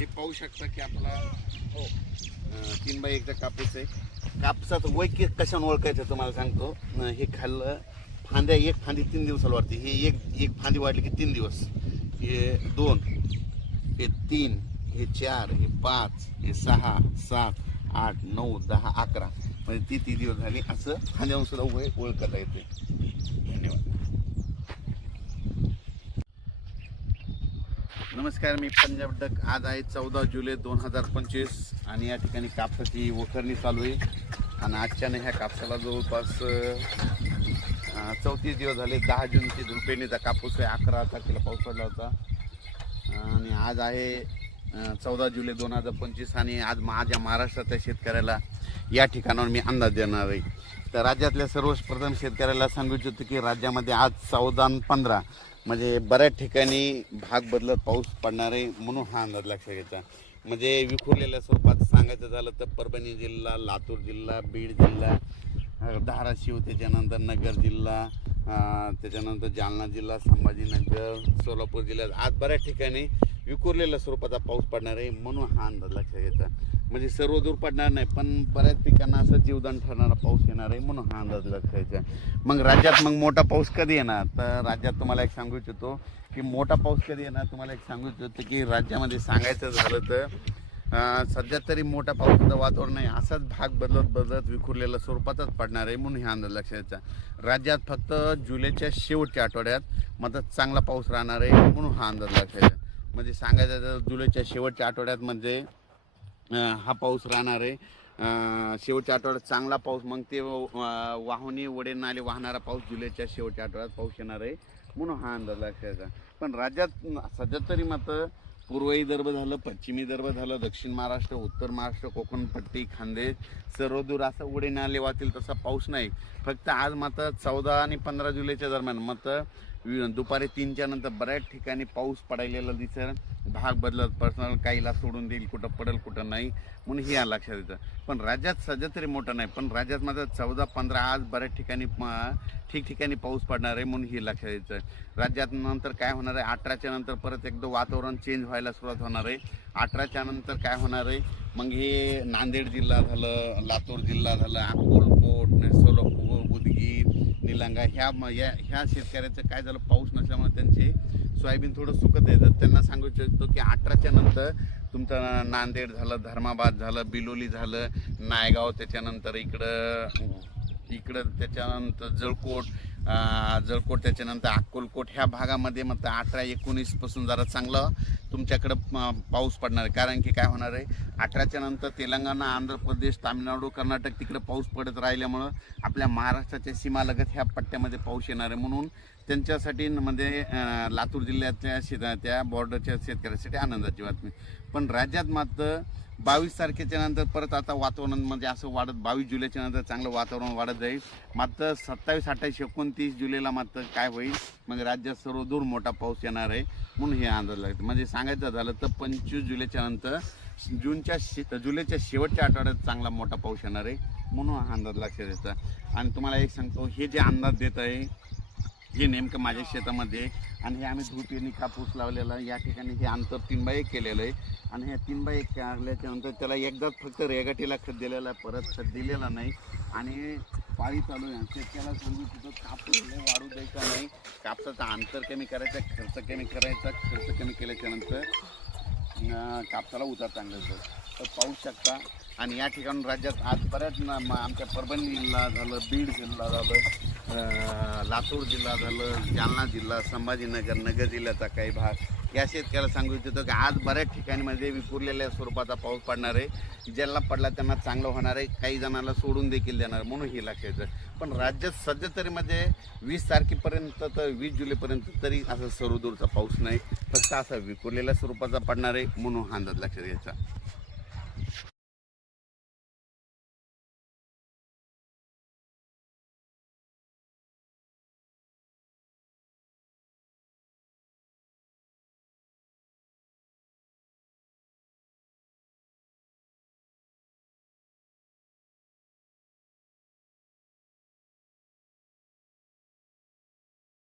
हे पाहू शकता की आपला 3x1 कापूस आहे. कापसाचं वय कशाने ओळखायचं तुम्हाला सांगतो. हे खाल्लं फांद्या, एक फांदी 3 दिवसाला वाढते. हे एक फांदी वाढली की 3 दिवस, हे 2, हे 3, हे 4, हे 5, हे 6, 7, 8, 9, 10, 11 म्हणजे ती दिवस झाली. असं फांद्यावर सुद्धा वय ओळखता येते. धन्यवाद. नमस्कार, मी पंजाब डक. आज आहे 14 जुलै 2025 आणि या ठिकाणी कापसाची वखरणी चालू आहे. आणि आजच्याने ह्या कापसाला जवळपास 34 दिवस झाले. 10 जूनची धुळपेरणीचा कापूस आहे. 11 तारखेला पाऊस पडला होता आणि आज आहे 14 जुलै 2025 आणि आज माझ्या महाराष्ट्रातल्या शेतकऱ्याला या ठिकाणावर मी अंदाज देणार आहे. तर राज्यातल्या सर्वप्रथम शेतकऱ्याला सांगू इच्छितो की राज्यामध्ये आज 14 आणि 15 म्हणजे बऱ्याच ठिकाणी भाग बदलत पाऊस पडणार आहे, म्हणून हा अंदाज लक्षात घ्यायचा. म्हणजे विखुरलेल्या स्वरूपात सांगायचं झालं तर परभणी जिल्हा, लातूर जिल्हा, बीड जिल्हा, धाराशिव, त्याच्यानंतर नगर जिल्हा, त्याच्यानंतर जालना जिल्हा, संभाजीनगर, सोलापूर जिल्ह्यात आज बऱ्याच ठिकाणी विखुरलेल्या स्वरूपाचा पाऊस पडणार आहे, म्हणून हा अंदाज लक्षात घ्यायचा. म्हणजे सर्व दूर पडणार नाही, पण बऱ्याच पिकांना असं जीवदान ठरणारा पाऊस येणार आहे, म्हणून हा अंदाज लक्षात घ्यायचा. मग राज्यात मोठा पाऊस कधी येणार, तर राज्यात तुम्हाला एक सांगू इच्छितो की मोठा पाऊस कधी येणार. तुम्हाला एक सांगू इच्छितो की राज्यामध्ये सांगायचं झालं तर सध्या तरी मोठा पावसाचं वातावरण नाही, असाच भाग बदलत विखुरलेल्या स्वरूपातच पडणार आहे, म्हणून हे अंदाज लक्षात घ्यायचा. राज्यात फक्त जुलैच्या शेवटच्या आठवड्यात मात्र चांगला पाऊस राहणार आहे, म्हणून हा अंदाज लक्षात घ्यायचा. म्हणजे सांगायचं तर जुलैच्या शेवटच्या आठवड्यात म्हणजे हा पाऊस राहणार आहे. शेवटच्या आठवड्यात चांगला पाऊस, मग ते वाहुनी वडे नाले वाहणारा पाऊस जुलैच्या शेवटच्या आठवड्यात पाऊस येणार आहे, म्हणून हा अंदाज लक्षात घ्यायचा. पण राज्यात सध्या तरी मात्र पूर्व विदर्भ झालं, पश्चिमी विदर्भ झालं, दक्षिण महाराष्ट्र, उत्तर महाराष्ट्र, कोकणपट्टी, खानदेश सर्व दूर असं उडे नाले वाहतील तसा पाऊस नाही. फक्त आज मात्र 14 आणि 15 जुलैच्या दरम्यान मात्र दुपारी 3च्या नंतर बऱ्याच ठिकाणी पाऊस पडायलेला दिसेल. भाग बदलत पर्सनल काहीला सोडून देईल, कुठं पडेल कुठं नाही, म्हणून हे लक्षात येतं. पण राज्यात सध्या तरी मोठं नाही, पण राज्यात मात्र 14-15 आज बऱ्याच ठिकाणी ठिकठिकाणी पाऊस पडणार आहे, म्हणून हे लक्षात यायचं. राज्यात नंतर काय होणार आहे, 18च्या नंतर परत एकदा वातावरण चेंज व्हायला सुरुवात होणार आहे. 18च्या नंतर काय होणार आहे, मग हे नांदेड जिल्हा झालं, लातूर जिल्हा झालं, अक्कलकोट, सोलापूर, उदगीर, निलंगा ह्या शेतकऱ्याचं काय झालं, पाऊस नसल्यामुळे त्यांचे सोयाबीन थोडं सुकत येतं. त्यांना सांगू इच्छितो की 18च्या नंतर तुमचं नांदेड झालं, धर्माबाद झालं, बिलोली झालं, नायगाव, त्याच्यानंतर इकडं त्याच्यानंतर जळकोट, त्याच्यानंतर अक्कलकोट ह्या भागामध्ये मग 18-19 पासून जरा चांगलं तुमच्याकडं पाऊस पडणार आहे. कारण की काय होणार आहे, 18च्या नंतर तेलंगणा, आंध्र प्रदेश, तामिळनाडू, कर्नाटक तिकडे पाऊस पडत राहिल्यामुळं आपल्या महाराष्ट्राच्या सीमालगत ह्या पट्ट्यामध्ये पाऊस येणार आहे, म्हणून त्यांच्यासाठी म्हणजे लातूर जिल्ह्यातल्या त्या बॉर्डरच्या शेतकऱ्यांसाठी आनंदाची बातमी. पण राज्यात मात्र 22 तारखेच्या नंतर परत आता वातावरण म्हणजे असं वाढत 22 जुलैच्या नंतर चांगलं वातावरण वाढत जाईल. मात्र 27, 28, 29 जुलैला मात्र काय होईल, म्हणजे राज्यात सर्व दूर मोठा पाऊस येणार आहे, म्हणून हे अंदाज लागतं. म्हणजे सांगायचं झालं तर 25 जुलैच्या नंतर जुलैच्या शेवटच्या आठवड्यात चांगला मोठा पाऊस येणार आहे, म्हणून हा अंदाज लक्षात येतं. आणि तुम्हाला एक सांगतो, हे जे अंदाज देत आहे हे नेमकं माझ्या शेतामध्ये, आणि हे आम्ही धुळपेरणी कापूस लावलेला आहे. या ठिकाणी हे अंतर 3x1 केलेलं आहे, आणि हे 3x1 काढल्याच्या नंतर त्याला एकदाच फक्त रेगाटीला खत दिलेलं आहे, परत खत दिलेलं नाही. आणि पाळी चालू आहे. शेतकऱ्याला सांगू तिथं कापूस वाढू द्यायचा नाही, कापसाचं अंतर कमी करायचं, खर्च कमी करायचा. खर्च कमी केल्याच्या नंतर कापसाला उतार चांगला येतो. तर पाहू शकता. आणि या ठिकाणी राज्यात आज बऱ्याच आमच्या परभणी जिल्हा झालं, बीड जिल्हा झालं, लातूर जिल्हा झालं, जालना जिल्हा, संभाजीनगर, नगर जिल्ह्याचा काही भाग या शेतकऱ्याला सांगू इच्छितो की आज बऱ्याच ठिकाणीमध्ये विखुरलेल्या स्वरूपाचा पाऊस पडणार आहे. ज्याला पडला त्यांना चांगलं होणार आहे, काही जणांना सोडून देखील देणार, म्हणून हे लक्षात. पण राज्यात सध्या तरी म्हणजे 20 तारखेपर्यंत तर 20 जुलैपर्यंत तरी असं सर्वदूरचा पाऊस नाही, फक्त असा विखुरलेल्या स्वरूपाचा पडणार आहे, म्हणून हा अंदाज लक्षात घ्यायचा.